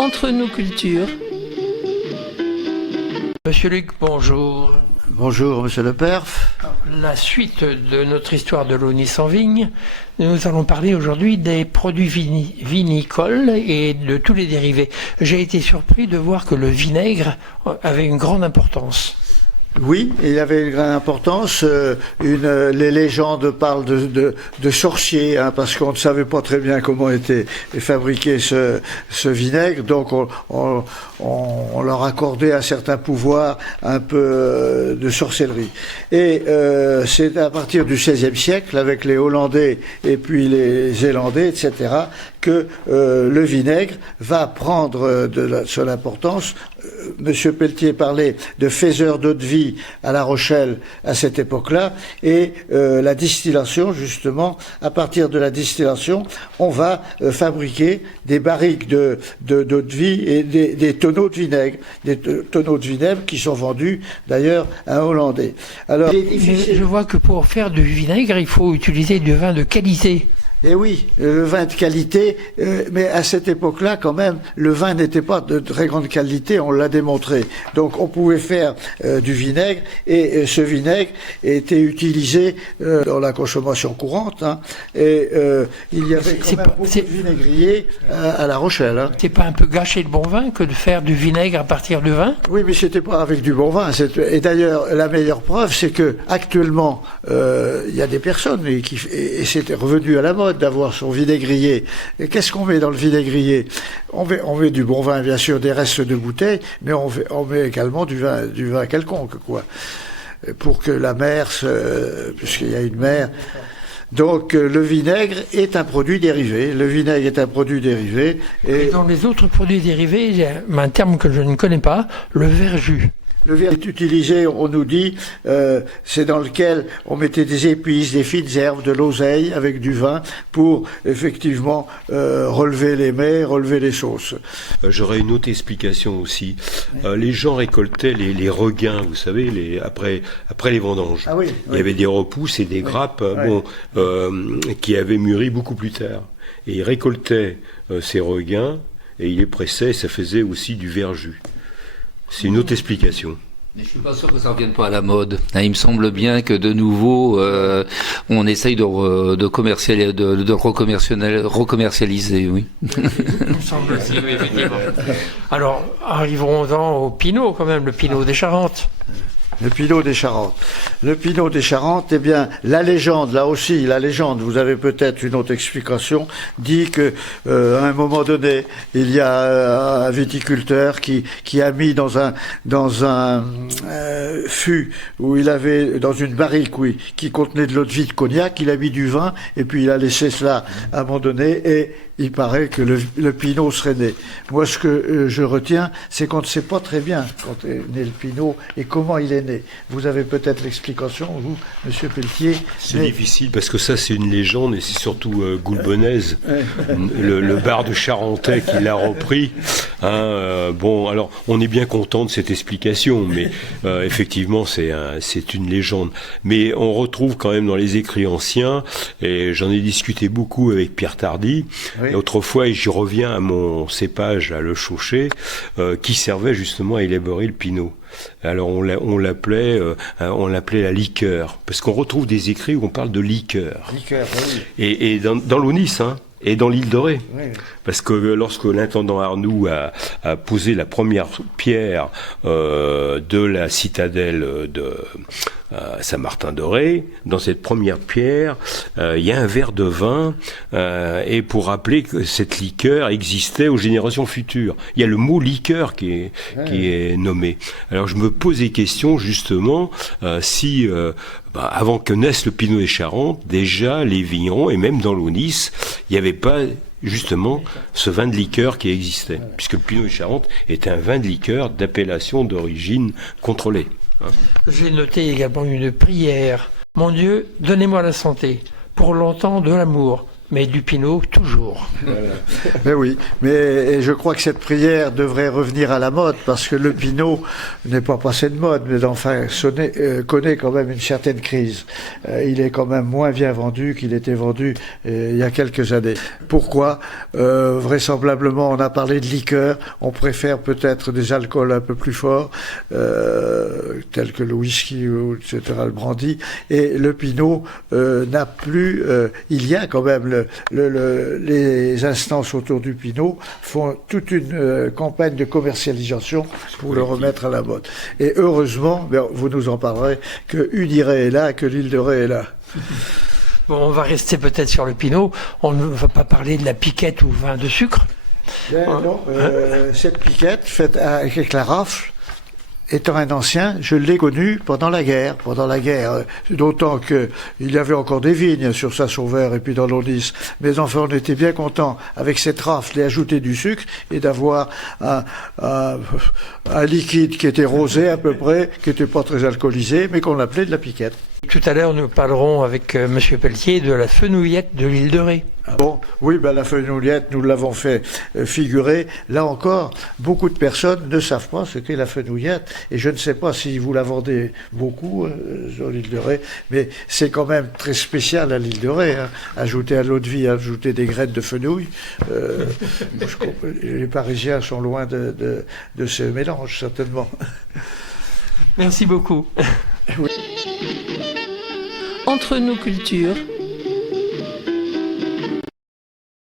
Entre nos cultures. Monsieur Luc, bonjour. Bonjour, monsieur le Perf. La suite de notre histoire de l'Aunis en vigne, nous allons parler aujourd'hui des produits vinicoles et de tous les dérivés. J'ai été surpris de voir que le vinaigre avait une grande importance. Oui, il avait une grande importance. Les légendes parlent de sorciers, parce qu'on ne savait pas très bien comment était fabriqué ce vinaigre. Donc on leur accordait un certain pouvoir, un peu de sorcellerie. Et c'est à partir du XVIe siècle, avec les Hollandais et puis les Zélandais, etc., que le vinaigre va prendre de son importance. Monsieur Pelletier parlait de faiseurs d'eau de vie à La Rochelle à cette époque-là, et la distillation, justement, à partir de la distillation, on va fabriquer des barriques d'eau de vie et des tonneaux de vinaigre, qui sont vendus d'ailleurs à un Hollandais. Alors, je vois que pour faire du vinaigre, il faut utiliser du vin de qualité. Eh oui, le vin de qualité, mais à cette époque-là, quand même, le vin n'était pas de très grande qualité, on l'a démontré. Donc on pouvait faire du vinaigre, et ce vinaigre était utilisé dans la consommation courante, et il y avait quand même beaucoup de vinaigriers à La Rochelle. C'est pas un peu gâcher le bon vin que de faire du vinaigre à partir du vin? Oui, mais c'était pas avec du bon vin. Et d'ailleurs, la meilleure preuve, c'est que actuellement, il y a des personnes, et c'était revenu à la mode, d'avoir son vinaigrier. Et qu'est-ce qu'on met dans le vinaigrier? On met du bon vin, bien sûr, des restes de bouteilles, mais on met également du vin quelconque, quoi. Pour que la mer, puisqu'il y a une mer. Donc le vinaigre est un produit dérivé. Et dans les autres produits dérivés, il y a un terme que je ne connais pas, le verjus. Le verre est utilisé, on nous dit, c'est dans lequel on mettait des épices, des fines herbes, de l'oseille avec du vin pour effectivement relever les mets, relever les sauces. J'aurais une autre explication aussi. Les gens récoltaient les regains, vous savez, après les vendanges. Ah oui, Il y avait des repousses et des grappes qui avaient mûri beaucoup plus tard. Et ils récoltaient ces regains et ils les pressaient, et ça faisait aussi du verjus. C'est une autre explication. Mais je suis pas sûr que ça revienne pas à la mode. Il me semble bien que de nouveau, on essaye de recommercialiser, oui. Il me semble aussi, oui, effectivement. Alors, arrivons-en au Pinot, quand même, le Pinot des Charentes. Le Pinot des Charentes. Le Pinot des Charentes, eh bien, la légende, vous avez peut-être une autre explication, dit que à un moment donné, il y a un viticulteur qui a mis dans un fût où il avait, dans une barrique, qui contenait de l'eau de vie de cognac, il a mis du vin, et puis il a laissé cela à un moment donné, et il paraît que le Pinot serait né. Moi, ce que je retiens, c'est qu'on ne sait pas très bien quand est né le Pinot et comment il est né. Vous avez peut-être l'explication, vous, Monsieur Pelletier. C'est difficile, parce que ça, c'est une légende, et c'est surtout Goulbenaise, le barde charentais qui l'a repris. Bon, alors, on est bien content de cette explication, mais effectivement, c'est une légende. Mais on retrouve quand même dans les écrits anciens, et j'en ai discuté beaucoup avec Pierre Tardy. Oui. Et autrefois, et j'y reviens à mon cépage, à Le Chauchet, qui servait justement à élaborer le Pinot. Alors on l'appelait la liqueur, parce qu'on retrouve des écrits où on parle de liqueur. Liqueur, oui. Et dans l'Aunis, et dans l'île Dorée. Oui. Parce que lorsque l'intendant Arnoux a posé la première pierre de la citadelle de Saint-Martin-de-Ré, dans cette première pierre, il y a un verre de vin, et pour rappeler que cette liqueur existait aux générations futures. Il y a le mot liqueur qui est nommé. Alors je me pose des questions justement si avant que naisse le Pinot des Charentes, déjà les vignerons, et même dans l'Aunis, il n'y avait pas justement ce vin de liqueur qui existait, puisque le Pinot des Charentes est un vin de liqueur d'appellation d'origine contrôlée. J'ai noté également une prière. Mon Dieu, donnez-moi la santé, pour longtemps de l'amour, mais du pinot toujours. Mais oui, mais je crois que cette prière devrait revenir à la mode, parce que le pinot n'est pas passé de mode, mais enfin connaît quand même une certaine crise. Il est quand même moins bien vendu qu'il était vendu il y a quelques années. Pourquoi? Vraisemblablement, on a parlé de liqueur, on préfère peut-être des alcools un peu plus forts, tels que le whisky, etc., le brandy, et le pinot n'a plus... il y a quand même les instances autour du pinot font toute une campagne de commercialisation pour le remettre à la mode. Et heureusement, vous nous en parlerez, que Uniray est là, que l'île de Ré est là. Bon, on va rester peut-être sur le pinot. On ne va pas parler de la piquette ou vin de sucre. Non, cette piquette faite avec la rafle, étant un ancien, je l'ai connu pendant la guerre, d'autant qu'il y avait encore des vignes sur Saint-Sauveur et puis dans l'Audis. Mais enfin, on était bien contents avec cette rafle et ajouter du sucre et d'avoir un liquide qui était rosé à peu près, qui n'était pas très alcoolisé, mais qu'on appelait de la piquette. Tout à l'heure, nous parlerons avec Monsieur Pelletier de la fenouillette de l'île de Ré. Bon, oui, la fenouillette, nous l'avons fait figurer. Là encore, beaucoup de personnes ne savent pas ce qu'est la fenouillette. Et je ne sais pas si vous la vendez beaucoup sur l'île de Ré, mais c'est quand même très spécial à l'île de Ré. Hein. Ajouter à l'eau de vie, ajouter des graines de fenouil. Les Parisiens sont loin de ce mélange, certainement. Merci beaucoup. Oui. Entre nous cultures,